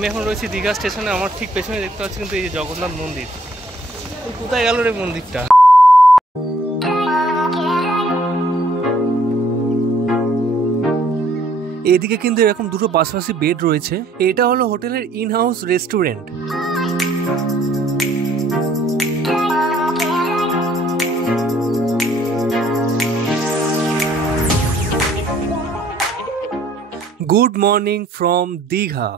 আমি এখন রয়েছি দীঘা স্টেশনে। আমার ঠিক পেছনে দেখতে পাচ্ছি কিন্তু এই যে জগন্নাথ মন্দির। কোথায় গেল রে মন্দিরটা? এদিকে কিন্তু এরকম দুটো পাশাপাশি বেড রয়েছে। এটা হলো হোটেলের in house restaurant. Good morning from Digha.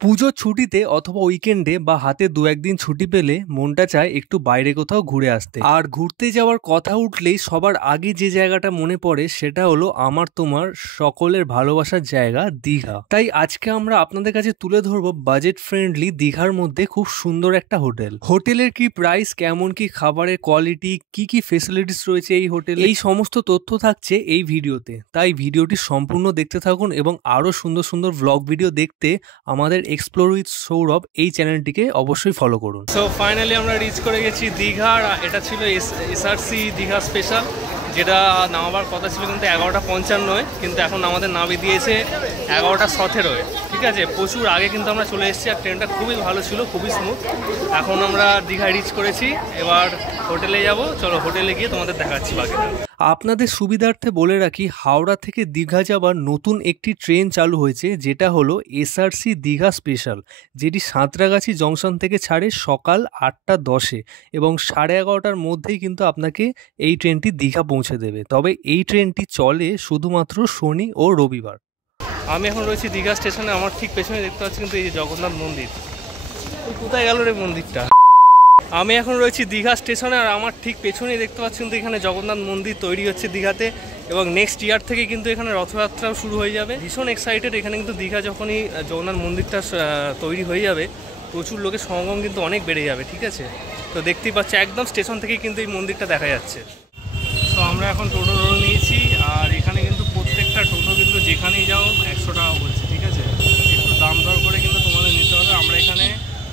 পুজোর ছুটিতে অথবা উইকেন্ডে বা হাতে দু একদিন ছুটি পেলে মনটা চায় একটু বাইরে কোথাও ঘুরে আসতে। আর ঘুরতে যাওয়ার কথা উঠলেই সবার আগে যে জায়গাটা মনে পড়ে সেটা হলো আমার তোমার সকলের ভালোবাসার জায়গা দীঘা। তাই আজকে আমরা আপনাদের কাছে তুলে ধরবো বাজেট ফ্রেন্ডলি দীঘার মধ্যে খুব সুন্দর একটা হোটেল। হোটেলের কি প্রাইস, কেমন কি খাবারের কোয়ালিটি, কি কি ফেসিলিটিস রয়েছে এই হোটেলে, এই সমস্ত তথ্য থাকছে এই ভিডিওতে। তাই ভিডিওটি সম্পূর্ণ দেখতে থাকুন এবং আরো সুন্দর সুন্দর ব্লগ ভিডিও দেখতে আমাদের এক্সপ্লোর উইথ সৌরভ এই চ্যানেলটিকে অবশ্যই ফলো করুন। সো ফাইনালি আমরা রিচ করে গেছি দীঘা। এটা ছিল এসআরসি দীঘা স্পেশাল, যেটা নামাবার কথা ছিল কিন্তু 11:55, কিন্তু এখন আমাদের নামিয়ে দিয়েছে 11:17। ঠিক আছে, প্রচুর আগে কিন্তু আমরা চলে এসেছি আর ট্রেনটা খুবই ভালো ছিল, খুবই স্মুথ। এখন আমরা দীঘায় রিচ করেছি, এবার হোটেলে যাব। চলো হোটেলে গিয়ে তোমাদের দেখাচ্ছি বাকিটা। আপনাদের সুবিধার্থে বলে রাখি, হাওড়া থেকে দীঘা যাবার নতুন একটি ট্রেন চালু হয়েছে, যেটা হলো এসআরসি দীঘা স্পেশাল, যেটি সাঁতরাগাছি জংশন থেকে ছাড়ে সকাল 8:10 এবং 11:30টার মধ্যেই কিন্তু আপনাকে এই ট্রেনটি দীঘা পৌঁছে দেবে। তবে এই ট্রেনটি চলে শুধুমাত্র শনি ও রবিবার। আমি এখন রয়েছি দীঘা স্টেশনে। আমার ঠিক পেছনে দেখতে পাচ্ছি কিন্তু এই যে জগন্নাথ মন্দির। কোথায় গেল রে মন্দিরটা? আমি এখন রয়েছি দীঘা স্টেশনে আর আমার ঠিক পেছনেই দেখতে পাচ্ছি কিন্তু এখানে জগন্নাথ মন্দির তৈরি হচ্ছে দীঘাতে, এবং নেক্সট ইয়ার থেকে কিন্তু এখানে রথযাত্রাও শুরু হয়ে যাবে। ভীষণ এক্সাইটেড। এখানে কিন্তু দীঘা যখনই জগন্নাথ মন্দিরটা তৈরি হয়ে যাবে, প্রচুর লোকের সমাগম কিন্তু অনেক বেড়ে যাবে। ঠিক আছে, তো দেখতেই পাচ্ছি একদম স্টেশন থেকেই কিন্তু এই মন্দিরটা দেখা যাচ্ছে। তো আমরা এখন টোটো নিয়েছি আর এখানে কিন্তু প্রত্যেকটা টোটো কিন্তু যেখানেই যাও 100 টাকা বলছে। ঠিক আছে, একটু দাম দর করে কিন্তু তোমাদের নিতে হবে। আমরা এখানে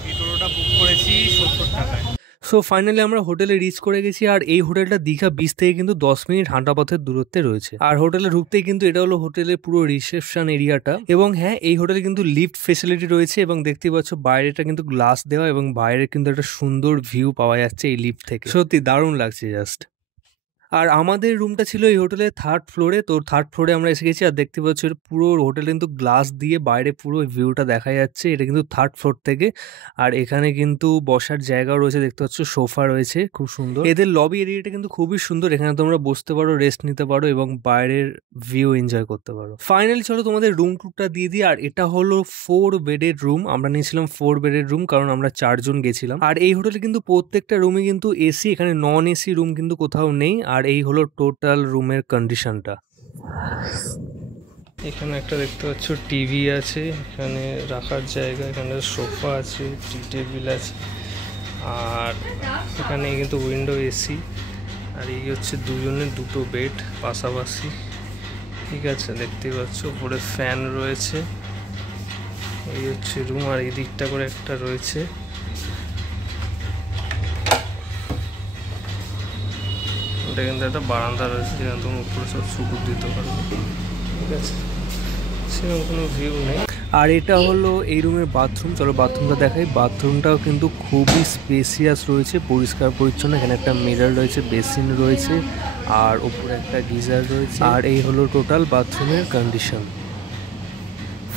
এই টোটোটা বুক করেছি 70 টাকায়। সো ফাইনালি আমরা হোটেলে রিচ করে গেছি আর এই হোটেলটা দীঘা বিচ থেকে কিন্তু 10 মিনিট হাঁটা পথের দূরত্বে রয়েছে। আর হোটেলে ঢুকতেই কিন্তু এটা হলো হোটেলের পুরো রিসেপশন এরিয়াটা। এবং হ্যাঁ, এই হোটেলে কিন্তু লিফট ফেসিলিটি রয়েছে এবং দেখতেই পাচ্ছ বাইরেটা কিন্তু গ্লাস দেওয়া এবং বাইরে কিন্তু একটা সুন্দর ভিউ পাওয়া যাচ্ছে এই লিফট থেকে। সত্যি দারুণ লাগছে জাস্ট। আর আমাদের রুমটা ছিল এই হোটেলের 3rd ফ্লোরে। তো 3rd ফ্লোরে আমরা এসে গেছি আর দেখতে পাচ্ছি পুরো হোটেল কিন্তু গ্লাস দিয়ে বাইরে পুরো ভিউটা দেখা যাচ্ছে। এটা কিন্তু 3rd ফ্লোর থেকে। আর এখানে কিন্তু বসার জায়গাও রয়েছে, দেখতে পাচ্ছ সোফা রয়েছে, খুব সুন্দর। এদের লবি এরিয়াটা কিন্তু খুবই সুন্দর, এখানে তোমরা বসতে পারো, রেস্ট নিতে পারো এবং বাইরের ভিউ এনজয় করতে পারো। ফাইনালি চলো তোমাদের রুম টুরটা দিয়ে দিই। আর এটা হলো 4 বেডের রুম। আমরা নিয়েছিলাম 4 বেডের রুম, কারণ আমরা 4 জন গেছিলাম। আর এই হোটেলে কিন্তু প্রত্যেকটা রুমে কিন্তু এসি, এখানে নন এসি রুম কিন্তু কোথাও নেই। আর এই হলো টোটাল রুমের কন্ডিশনটা। এখানে একটা দেখতে পাচ্ছ টিভি আছে, এখানে রাখার জায়গা, এখানে সোফা আছে, টি টেবিল আছে, আর এখানে কিন্তু উইন্ডো এসি। আর এই হচ্ছে দুজনের দুটো বেড পাশাপাশি। ঠিক আছে, দেখতেই পাচ্ছ উপরে ফ্যান রয়েছে। এই হচ্ছে রুম আর এই দিকটা করে একটা রয়েছে। এটা কিন্তু একটা বারান্দা রয়েছে, যেখানে তুমি উপরে সব সুকুর দিতে পারবে। ঠিক আছে, সেরকম কোনো ভিউ নেই। আর এটা হলো এই রুমের বাথরুম। চলো বাথরুমটা দেখাই। বাথরুমটাও কিন্তু খুবই স্পেসিয়াস রয়েছে, পরিষ্কার পরিচ্ছন্ন। এখানে একটা মিরর রয়েছে, বেসিন রয়েছে আর উপরে একটা গিজার রয়েছে। আর এই হলো টোটাল বাথরুমের কন্ডিশন।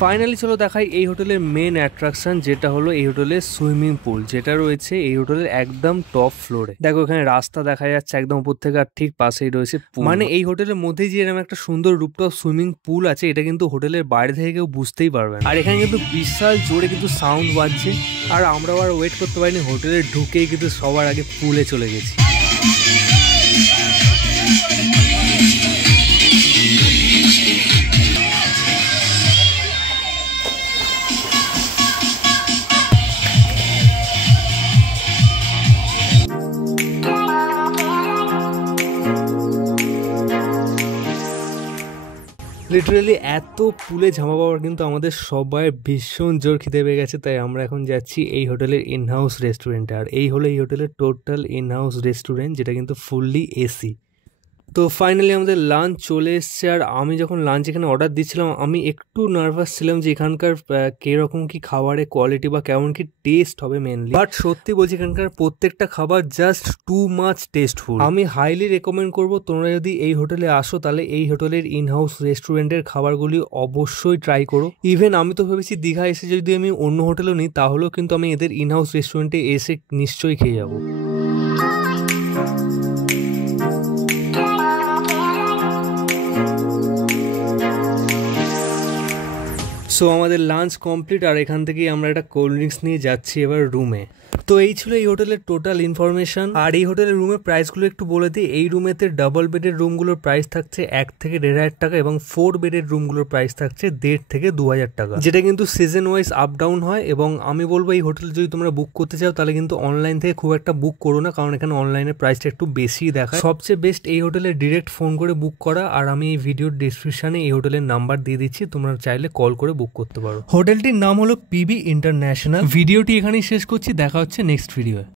ফাইনালি চলো দেখাই এই হোটেলের মেন অ্যাট্রাকশন, যেটা হলো এই হোটেলের সুইমিং পুল, যেটা রয়েছে এই হোটেলের একদম টপ ফ্লোরে। দেখো এখানে রাস্তা দেখা যাচ্ছে একদম উপর থেকে, আর ঠিক পাশেই রয়েছে পুল। মানে এই হোটেলের মধ্যেই যে এরকম একটা সুন্দর রুপটপ সুইমিং পুল আছে, এটা কিন্তু হোটেলের বাইরে থেকে কেউ বুঝতেই পারবে না। আর এখানে কিন্তু বিশাল জোরে কিন্তু সাউন্ড বাজছে। আর আমরা আর ওয়েট করতে পারিনি, হোটেলে ঢুকেই কিন্তু সবার আগে পুলে চলে গেছি। লিটারালি এত পুলে ঝামা পাওয়ার কিন্তু আমাদের সবাই ভীষণ জোর খিদে পেয়ে গেছে। তাই আমরা এখন যাচ্ছি এই হোটেলের ইনহাউস রেস্টুরেন্টে। আর এই হলো এই হোটেলের টোটাল ইনহাউস রেস্টুরেন্ট, যেটা কিন্তু ফুললি এসি। তো ফাইনালি আমাদের লাঞ্চ চলে এসছে, আর আমি যখন লাঞ্চ এখানে অর্ডার দিচ্ছিলাম আমি একটু নার্ভাস ছিলাম যে এখানকার কিরকম কি খাবারের কোয়ালিটি বা কেমন কি টেস্ট হবে মেনলি। বাট সত্যি বলছি এখানকার প্রত্যেকটা খাবার জাস্ট টু মাচ টেস্টফুল। আমি হাইলি রেকমেন্ড করবো তোমরা যদি এই হোটেলে আসো তাহলে এই হোটেলের ইনহাউস রেস্টুরেন্টের খাবারগুলি অবশ্যই ট্রাই করো। ইভেন আমি তো ভেবেছি দীঘা এসে যদি আমি অন্য হোটেলেও নিই তাহলেও কিন্তু আমি এদের ইনহাউস রেস্টুরেন্টে এসে নিশ্চয়ই খেয়ে যাবো। সো আমাদের লাঞ্চ কমপ্লিট, আর এখান থেকেই আমরা একটা কোল্ড ড্রিঙ্কস নিয়ে যাচ্ছি এবার রুমে। তো এই ছিল এই হোটেলের টোটাল ইনফরমেশন। আর এই হোটেলের রুমের প্রাইসগুলো একটু বলে দিই। এই রুমেতে ডাবল বেডের রুমগুলোর প্রাইস থাকছে 1 থেকে 1,500 টাকা এবং 4 বেডের রুমগুলোর প্রাইস থাকছে 1,500 থেকে 2,000 টাকা, যেটা কিন্তু সিজন ওয়াইজ আপ ডাউন হয়। এবং আমি বলবো এই হোটেল যদি তোমরা বুক করতে চাও তাহলে কিন্তু অনলাইন থেকে খুব একটা বুক করো না, কারণ এখানে অনলাইনের প্রাইসটা একটু বেশি দেখায়। সবচেয়ে বেস্ট এই হোটেলে ডিরেক্ট ফোন করে বুক করা, আর আমি এই ভিডিওর ডিসক্রিপশনে এই হোটেলের নাম্বার দিয়ে দিচ্ছি, তোমরা চাইলে কল করে বুক করতে পারো। হোটেলটির নাম হলো পিবি ইন্টারন্যাশনাল। ভিডিওটি এখানেই শেষ করছি, দেখা হচ্ছে নেক্সট ভিডিও।